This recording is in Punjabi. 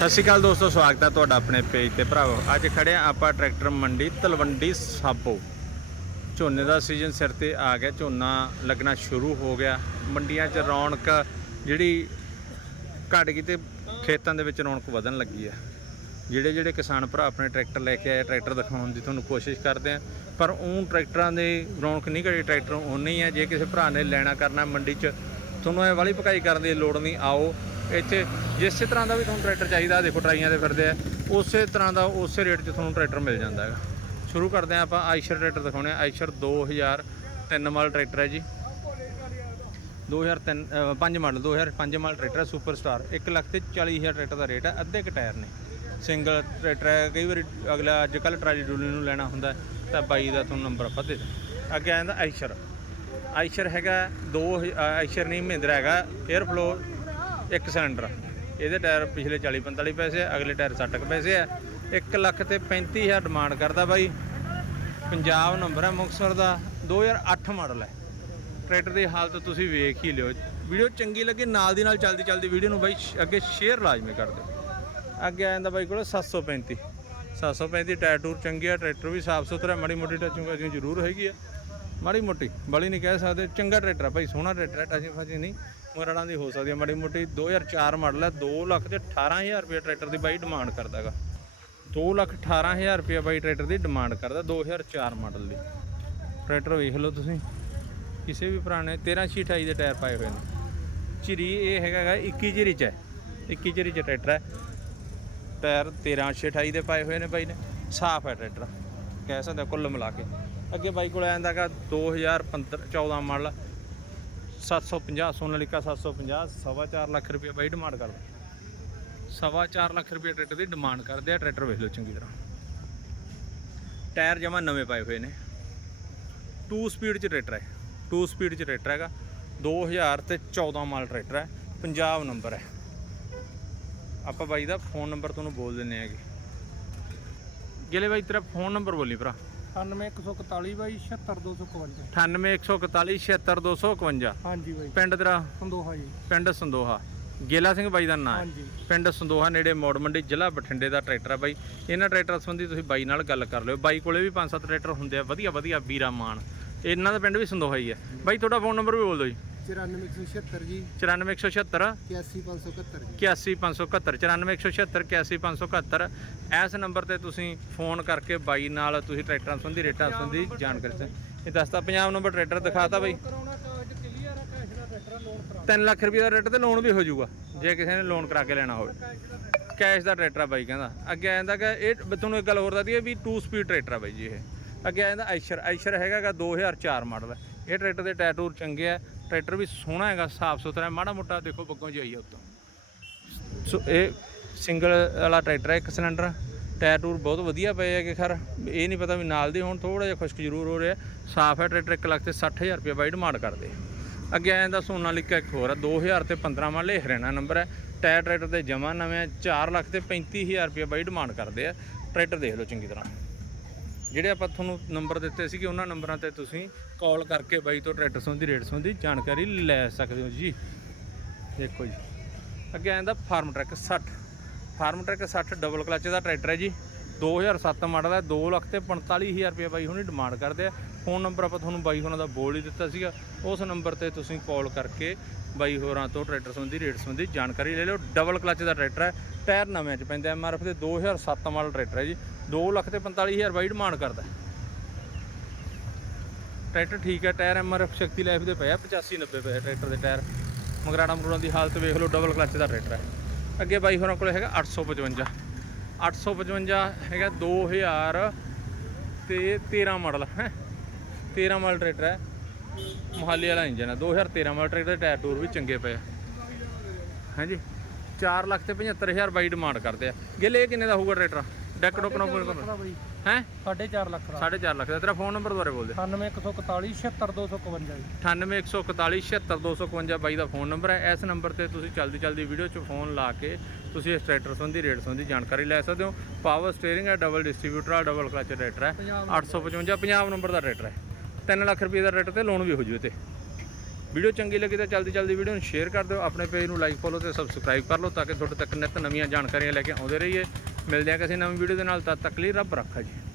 ਸਤਿ ਸ਼੍ਰੀ ਅਕਾਲ ਦੋਸਤੋ, ਸਵਾਗਤ ਹੈ ਤੁਹਾਡਾ ਆਪਣੇ ਪੇਜ ਤੇ। ਭਰਾਵੋ, ਅੱਜ ਖੜੇ ਆ ਆਪਾਂ ਟਰੈਕਟਰ ਮੰਡੀ ਤਲਵੰਡੀ ਸਾਬੋ। ਝੋਨੇ ਦਾ ਸੀਜ਼ਨ ਸਿਰ ਤੇ ਆ ਗਿਆ, ਝੋਨਾ ਲੱਗਣਾ ਸ਼ੁਰੂ ਹੋ ਗਿਆ। ਮੰਡੀਆਂ 'ਚ ਰੌਣਕ ਜਿਹੜੀ ਘਟ ਗਈ ਤੇ ਖੇਤਾਂ ਦੇ ਵਿੱਚ ਰੌਣਕ ਵਧਣ ਲੱਗੀ ਆ ਜਿਹੜੇ ਜਿਹੜੇ ਕਿਸਾਨ ਭਰਾ ਆਪਣੇ ਟਰੈਕਟਰ ਲੈ ਕੇ ਆਏ, ਟਰੈਕਟਰ ਦਿਖਾਉਣ ਦੀ ਤੁਹਾਨੂੰ ਕੋਸ਼ਿਸ਼ ਕਰਦੇ ਆ ਪਰ ਉਹ ਟਰੈਕਟਰਾਂ ਦੇ ਰੌਣਕ ਨਹੀਂ ਘਟੀ, ਟਰੈਕਟਰ ਉਨੇ ਹੀ। ਆ ਜੇ ਕਿਸੇ ਭਰਾ ਨੇ ਲੈਣਾ ਕਰਨਾ ਮੰਡੀ 'ਚ, ਤੁਹਾਨੂੰ ਇਹ ਵਾਲੀ ਪਕਾਈ ਕਰਨ ਦੀ ਲੋੜ ਨਹੀਂ, ਆਓ। ਇੱਥੇ ਜਿਸੇ ਤਰ੍ਹਾਂ ਦਾ ਵੀ ਤੁਹਾਨੂੰ ਟਰੈਕਟਰ ਚਾਹੀਦਾ ਦੇਖੋ ਟਰਾਈਆਂ ਦੇ ਫਿਰਦੇ ਆ। ਉਸੇ ਤਰ੍ਹਾਂ ਦਾ ਉਸੇ ਰੇਟ 'ਚ ਤੁਹਾਨੂੰ ਟਰੈਕਟਰ ਮਿਲ ਜਾਂਦਾ ਹੈਗਾ। ਸ਼ੁਰੂ ਕਰਦੇ ਹਾਂ ਆਪਾਂ ਆਇਸ਼ਰ ਟਰੈਕਟਰ ਦਿਖਾਉਣੇ ਆ ਆਈਸ਼ਰ 2003 ਮਾਡਲ ਟਰੈਕਟਰ ਹੈ ਜੀ। 2003 ਅ, ਪੰਜ ਮਾਡਲ 2005 ਮਾਡਲ ਟਰੈਕਟਰ ਹੈ ਸੁਪਰ ਸਟਾਰ 1 ਲੱਖ ਤੇ 40000 ਟਰੈਕਟਰ ਦਾ ਰੇਟ ਹੈ ਅੱਧੇ ਕ ਟਾਇਰ ਨੇ। ਸਿੰਗਲ ਟਰੈਕਟਰ ਹੈ ਕਈ ਵਾਰੀ ਅਗਲਾ ਅੱਜ ਕੱਲ ਟਰਾਲੀ ਡੂਲੀ ਨੂੰ ਲੈਣਾ ਹੁੰਦਾ ਤਾਂ ਬਾਈ ਦਾ ਤੁਹਾਨੂੰ ਨੰਬਰ ਆਪਾਂ ਦੇ ਦਾਂ ਅੱਗੇ ਆ ਜਾਂਦਾ ਆਈਸ਼ਰ ਆਈਸ਼ਰ ਹੈਗਾ ਦੋ ਆਈਸ਼ਰ ਨਹੀਂ ਮਹਿੰਦਰਾ ਹੈਗਾ 에ਅਰ ਫਲੋ ਇੱਕ ਸਿਲੰਡਰ। ਇਹਦੇ ਟਾਇਰ ਪਿਛਲੇ 40 45 ਪੈਸੇ ਆ, ਅਗਲੇ ਟਾਇਰ 60 ਕੁ ਪੈਸੇ ਆ। 1 ਲੱਖ ਤੇ 35000 ਡਿਮਾਂਡ ਕਰਦਾ ਬਾਈ। ਪੰਜਾਬ ਨੰਬਰ ਹੈ ਮੁਕਤਸਰ ਦਾ 2008 ਮਾਡਲ ਹੈ ਟਰੈਕਟਰ ਦੀ ਹਾਲਤ ਤੁਸੀਂ ਵੇਖ ਹੀ ਲਿਓ। ਵੀਡੀਓ ਚੰਗੀ ਲੱਗੇ, ਨਾਲ ਦੀ ਨਾਲ ਚੱਲਦੀ ਚੱਲਦੀ ਵੀਡੀਓ ਨੂੰ ਬਾਈ ਅੱਗੇ ਸ਼ੇਅਰ ਲਾਜ਼ਮੀ ਕਰ ਦਿਓ। ਅੱਗੇ ਆ ਜਾਂਦਾ ਬਾਈ ਕੋਲ 735 735 ਟਾਇਰ ਟੂਰ ਚੰਗੇ ਆ, ਟਰੈਕਟਰ ਵੀ ਸਾਫ਼ ਸੁਥਰਾ, ਮਾੜੀ ਮੋਟੀ ਟੱਚਿੰਗ ਅਜਿਹਾ ਜ਼ਰੂਰ ਹੈਗੀ ਆ। ਮਾੜੀ ਮੋਟੀ ਬੜੀ ਨਹੀਂ ਕਹਿ ਸਕਦੇ, ਚੰਗਾ ਟਰੈਕਟਰ ਆ ਭਾਈ ਸੋਹਣਾ ਟਰੈਕਟਰ ਹੈ ਟੱਚਿੰਗ ਫਾਜੀ ਨਹੀਂ। ਮਰੜਾਂ ਦੀ ਹੋ ਸਕਦੀ ਹੈ ਮਾੜੀ ਮੋਟੀ 2004 ਮਾਡਲ ਹੈ 2 ਲੱਖ ਤੇ 18000 ਰੁਪਏ ਟਰੈਕਟਰ ਦੀ ਬਾਈ ਡਿਮਾਂਡ ਕਰਦਾਗਾ 2 ਲੱਖ 18000 ਰੁਪਏ ਬਾਈ ਟਰੈਕਟਰ ਦੀ ਡਿਮਾਂਡ ਕਰਦਾ 2004 ਮਾਡਲ ਦੀ। ਟਰੈਕਟਰ ਵੇਖ ਲਓ ਤੁਸੀਂ, ਕਿਸੇ ਵੀ ਪੁਰਾਣੇ 13 ਛੇ 28 ਦੇ ਟਾਇਰ ਪਾਏ ਹੋਏ ਨੇ। ਚਿਰੀ ਇਹ ਹੈਗਾ ਗਾ 21 ਚਿਰੀ ਚ ਹੈ। 21 ਚਿਰੀ ਚ ਟਰੈਕਟਰ ਹੈ। ਟਾਇਰ 13 ਛੇ 28 ਦੇ ਪਾਏ ਹੋਏ ਨੇ ਬਾਈ ਨੇ। ਸਾਫ਼ ਹੈ ਟਰੈਕਟਰ। ਕਹਿ ਸਕਦੇ ਕੁੱਲ ਮਿਲਾ ਕੇ। ਅੱਗੇ ਬਾਈ ਕੋਲ ਆਇਆ ਹੈਗਾ 2015 14 ਮਾਡਲ। 750 ਸੋਨਾਲੀਕਾ 750 ਸਵਾ ਚਾਰ ਲੱਖ ਰੁਪਏ ਬਾਈ ਡਿਮਾਂਡ ਕਰਦਾ। ਸਵਾ ਚਾਰ ਲੱਖ ਰੁਪਏ ਟਰੈਕਟਰ ਦੀ ਡਿਮਾਂਡ ਕਰਦੇ ਆ, ਟਰੈਕਟਰ ਵੇਖ ਲਓ ਚੰਗੀ ਤਰ੍ਹਾਂ। ਟਾਇਰ ਜਮਾ ਨਵੇਂ ਪਾਏ ਹੋਏ ਨੇ। 2 ਸਪੀਡ ਚ ਟਰੈਕਟਰ ਹੈ। 2 ਸਪੀਡ ਚ ਟਰੈਕਟਰ ਹੈਗਾ। 2000 ਤੇ 14 ਮਾਲ ਟਰੈਕਟਰ ਹੈ। ਪੰਜਾਬ ਨੰਬਰ ਹੈ। ਆਪਾਂ ਬਾਈ ਦਾ ਫੋਨ ਨੰਬਰ ਤੁਹਾਨੂੰ ਬੋਲ ਦਿੰਨੇ ਹੈਗੇ। ਗਿਲੇ ਬਾਈ, ਤੇਰਾ ਫੋਨ ਨੰਬਰ ਬੋਲੀ ਭਰਾ। 9141 ਬਾਈ 76251 98141 76251 ਹਾਂਜੀ ਬਾਈ। ਪਿੰਡ ਤੇਰਾ? ਸੰਦੋਹਾ ਜੀ। ਪਿੰਡ ਸੰਦੋਹਾ। ਗੇਲਾ ਸਿੰਘ ਬਾਈ ਦਾ ਨਾਂ ਹੈ। ਹਾਂਜੀ। ਪਿੰਡ ਸੰਦੋਹਾ ਨੇੜੇ ਮੋੜ ਮੰਡੀ ਜ਼ਿਲ੍ਹਾ ਬਠਿੰਡੇ ਦਾ ਟਰੈਕਟਰ ਆ ਬਾਈ। ਇਹਨਾਂ ਟਰੈਕਟਰ ਸੰਬੰਧੀ ਤੁਸੀਂ ਬਾਈ ਨਾਲ ਗੱਲ ਕਰ ਲਿਓ। ਬਾਈ ਕੋਲੇ ਵੀ 5-7 ਟਰੈਕਟਰ ਹੁੰਦੇ ਆ। ਵਧੀਆ ਵਧੀਆ ਵੀਰਾ ਮਾਨ ਇਹਨਾਂ ਦਾ ਪਿੰਡ ਵੀ ਸੰਦੋਹਾ ਹੀ ਹੈ ਬਾਈ ਤੁਹਾਡਾ ਫੋਨ ਨੰਬਰ ਵੀ ਬੋਲ ਦਿਓ ਜੀ। 94176 ਜੀ। 94176 81571 ਜੀ। 81571 94176 81571 ਇਸ ਨੰਬਰ ਤੇ ਤੁਸੀਂ ਫੋਨ ਕਰਕੇ ਬਾਈ ਨਾਲ ਤੁਸੀਂ ਟਰੈਕਟਰਾਂ ਸੰਬੰਧੀ ਰੇਟਾਂ ਸੰਬੰਧੀ ਜਾਣਕਾਰੀ ਸ- ਇਹ ਦੱਸਤਾ ਪੰਜਾਬ ਨੰਬਰ ਟਰੈਕਟਰ ਦਿਖਾਤਾ ਬਾਈ। ਕਰਾਉਣਾ ਕਾਗਜ਼ ਕਲੀਅਰ ਆ ਕੈਸ਼ ਦਾ ਟਰੈਕਟਰ ਲੋਨ ਕਰਾ 3 ਲੱਖ ਰੁਪਏ ਦਾ ਰੇਟ ਤੇ ਲੋਨ ਵੀ ਹੋ ਜਾਊਗਾ ਜੇ ਕਿਸੇ ਨੇ ਲੋਨ ਕਰਾ ਕੇ ਲੈਣਾ ਹੋਵੇ। ਕੈਸ਼ ਦਾ ਟਰੈਕਟਰ ਆ। ਬਾਈ ਕਹਿੰਦਾ। ਅੱਗੇ ਆ ਜਾਂਦਾ ਕਿ ਇਹ ਤੁਹਾਨੂੰ ਇੱਕ ਗੱਲ ਹੋਰ ਦੱਸਦੀ ਹੈ ਵੀ 2 ਸਪੀਡ ਟਰੈਕਟਰ ਆ ਬਾਈ ਜੀ ਇਹ। ਅੱਗੇ ਆ ਜਾਂਦਾ ਆਈਸ਼ਰ ਆਈਸ਼ਰ ਹੈਗਾਗਾ 2004 ਮਾਡਲ। ਇਹ ਟਰੈਕਟਰ ਦੇ ਟਾਇਰ ਟੂਰ ਚੰਗੇ ਆ ਟਰੈਕਟਰ ਵੀ ਸੋਹਣਾ ਹੈਗਾ, ਸਾਫ਼ ਸੁਥਰਾ, ਮਾੜਾ ਮੋਟਾ ਦੇਖੋ ਬੱਗੋਂ ਜੀ ਆ ਉੱਤੋਂ। ਸੋ ਇਹ ਸਿੰਗਲ ਵਾਲਾ ਟਰੈਕਟਰ ਹੈ, ਇੱਕ ਸਿਲੰਡਰ। ਟਾਇਰ ਟੂਰ ਬਹੁਤ ਵਧੀਆ ਪਏ ਹੈਗੇ, ਖਰ। ਇਹ ਨਹੀਂ ਪਤਾ ਵੀ ਨਾਲ ਦੇ ਹੁਣ ਥੋੜਾ ਜਿਹਾ ਖੁਸ਼ਕ ਜ਼ਰੂਰ ਹੋ ਰਿਹਾ। ਸਾਫ਼ ਹੈ ਟਰੈਕਟਰ 1 ਲੱਖ ਤੇ 60000 ਰੁਪਏ ਬਾਈ ਡਿਮਾਂਡ ਕਰਦੇ। ਅੱਗੇ ਆ ਜਾਂਦਾ ਸੋਨਾਲੀਕਾ ਇੱਕ ਹੋਰ ਹੈ 2000 ਤੇ 15 ਮਾਡਲ ਇਹ ਹਰਿਆਣਾ ਨੰਬਰ ਹੈ। ਟਾਇਰ ਟਰੈਕਟਰ ਦੇ ਜਮਾ ਨਵੇਂ ਆ 4 ਲੱਖ ਤੇ 35000 ਰੁਪਏ ਬਾਈ ਡਿਮਾਂਡ ਕਰਦੇ ਆ। ਟਰੈਕਟਰ ਦੇਖ ਲਓ ਚੰਗੀ ਤਰ੍ਹਾਂ। ਜਿਹੜੇ ਆਪਾਂ ਤੁਹਾਨੂੰ ਨੰਬਰ ਦਿੱਤੇ ਸੀਗੇ, ਉਹਨਾਂ ਨੰਬਰਾਂ ਤੇ ਤੁਸੀਂ ਕਾਲ ਕਰਕੇ ਬਾਈ ਤੋਂ ਟਰੈਕਟਰ ਸੰਬੰਧੀ ਰੇਟ ਸੰਬੰਧੀ ਜਾਣਕਾਰੀ ਲੈ ਸਕਦੇ ਹੋ ਜੀ। ਦੇਖੋ ਜੀ, ਅੱਗੇ ਆਂਦਾ Farmtrac 60 Farmtrac 60 double clutch ਦਾ ਟਰੈਕਟਰ ਹੈ ਜੀ। 2007 ਮਾਡਲ ਹੈ 2 ਲੱਖ ਤੇ 45000 ਰੁਪਏ ਬਾਈ ਹੁਣੀ ਡਿਮਾਂਡ ਕਰਦੇ ਆ। ਫੋਨ ਨੰਬਰ ਆਪਾਂ ਤੁਹਾਨੂੰ ਬਾਈ ਹੋਰਾਂ ਦਾ ਬੋਲ ਹੀ ਦਿੱਤਾ ਸੀਗਾ। ਉਸ ਨੰਬਰ ਤੇ ਤੁਸੀਂ ਕਾਲ ਕਰਕੇ ਬਾਈ ਹੋਰਾਂ ਤੋਂ ਟਰੈਕਟਰ ਸੰਬੰਧੀ ਰੇਟ ਸੰਬੰਧੀ ਜਾਣਕਾਰੀ ਲੈ ਲਿਓ। ਡਬਲ ਕਲਚ ਦਾ ਟਰੈਕਟਰ ਹੈ, ਟਾਇਰ ਨਵੇਂ ਚ ਪੈਂਦੇ ਐਮਆਰਐਫ ਦੇ 2007 ਮਾਡਲ ਟਰੈਕਟਰ ਹੈ ਜੀ। 2 ਲੱਖ ਤੇ 45000 ਬਾਈ ਡਿਮਾਂਡ ਕਰਦਾ। ਟਰੈਕਟਰ ਠੀਕ ਹੈ, ਟਾਇਰ ਐਮਆਰਐਫ ਸ਼ਕਤੀ ਲਾਈਫ ਦੇ ਪਏ ਆ 85 90 ਪਏ ਟਰੈਕਟਰ ਦੇ ਟਾਇਰ। ਮਗਰਾੜਾ ਮਗਰੂੜਾਂ ਦੀ ਹਾਲਤ ਵੇਖ ਲਓ ਡਬਲ ਕਲਚ ਦਾ ਟਰੈਕਟਰ ਹੈ। ਅੱਗੇ ਬਾਈ ਹੋਰਾਂ ਕੋਲ ਹੈਗਾ 855 855 ਹੈਗਾ 2000 ਤੇ 13 ਮਾਡਲ, ਹੈ? 13 ਮਾਡਲ ਟਰੈਕਟਰ ਹੈ। ਮੋਹਾਲੀ ਵਾਲਾ ਇੰਜਨ ਹੈ 2013 ਮਾਡਲ ਟਰੈਕਟਰ ਦੇ ਟਾਇਰ ਟੂਰ ਵੀ ਚੰਗੇ ਪਏ ਆ। ਹਾਂਜੀ 4 ਲੱਖ ਤੇ 75000 ਬਾਈ ਡਿਮਾਂਡ ਕਰਦੇ ਆ। ਗਿੱਲੇ, ਇਹ ਕਿੰਨੇ ਦਾ ਹੋਊਗਾ ਟਰੈਕਟਰ? ਡੈਕ ਡੋਕ ਨਾ ਕੋਈ ਹੈ? 4.5 ਲੱਖ ਦਾ। 4.5 ਲੱਖ ਦਾ। ਤੇਰਾ ਫੋਨ ਨੰਬਰ ਦੁਆਰੇ ਬੋਲ ਦੇ। 9141477252 98141772252 ਬਾਈ ਦਾ ਫੋਨ ਨੰਬਰ ਹੈ। ਇਸ ਨੰਬਰ ਤੇ ਤੁਸੀਂ ਚਲਦੀ ਚਲਦੀ ਵੀਡੀਓ 'ਚ ਫੋਨ ਲਾ ਕੇ ਤੁਸੀਂ ਇਸ ਟਰੈਕਟਰ ਸੰਬੰਧੀ ਰੇਟ ਸੰਬੰਧੀ ਜਾਣਕਾਰੀ ਲੈ ਸਕਦੇ ਹੋ। ਪਾਵਰ ਸਟੀਅਰਿੰਗ ਹੈ ਡਬਲ ਡਿਸਟ੍ਰੀਬਿਊਟਰ ਆ ਡਬਲ ਕਲਚ ਟਰੈਕਟਰ ਹੈ। 855 50 ਨੰਬਰ ਦਾ ਟਰੈਕਟਰ ਹੈ। 3 ਲੱਖ ਰੁਪਏ ਦਾ ਰੇਟ ਤੇ ਲੋਨ ਵੀ ਹੋ ਜੂ ਤੇ ਵੀਡੀਓ ਚੰਗੀ ਲੱਗੀ ਤਾਂ ਜਲਦੀ ਜਲਦੀ ਵੀਡੀਓ ਨੂੰ ਸ਼ੇਅਰ ਕਰ ਦਿਓ। ਆਪਣੇ ਪੇਜ ਨੂੰ ਲਾਈਕ ਫੋਲੋ ਤੇ ਸਬਸਕ੍ਰਾਈਬ ਕਰ ਲਓ ਤਾਂ ਕਿ ਤੁਹਾਡੇ ਤੱਕ ਨਿਤ ਨਵੀਆਂ ਜਾਣਕਾਰੀਆਂ ਲੈ ਕੇ ਆਉਂਦੇ ਰਹੀਏ। ਮਿਲਦੇ ਆ ਕਿਸੇ ਨਵੀਂ ਵੀਡੀਓ ਦੇ ਨਾਲ ਤਦ ਤੱਕ ਲਈ ਰੱਬ ਰੱਖਾ ਜੀ।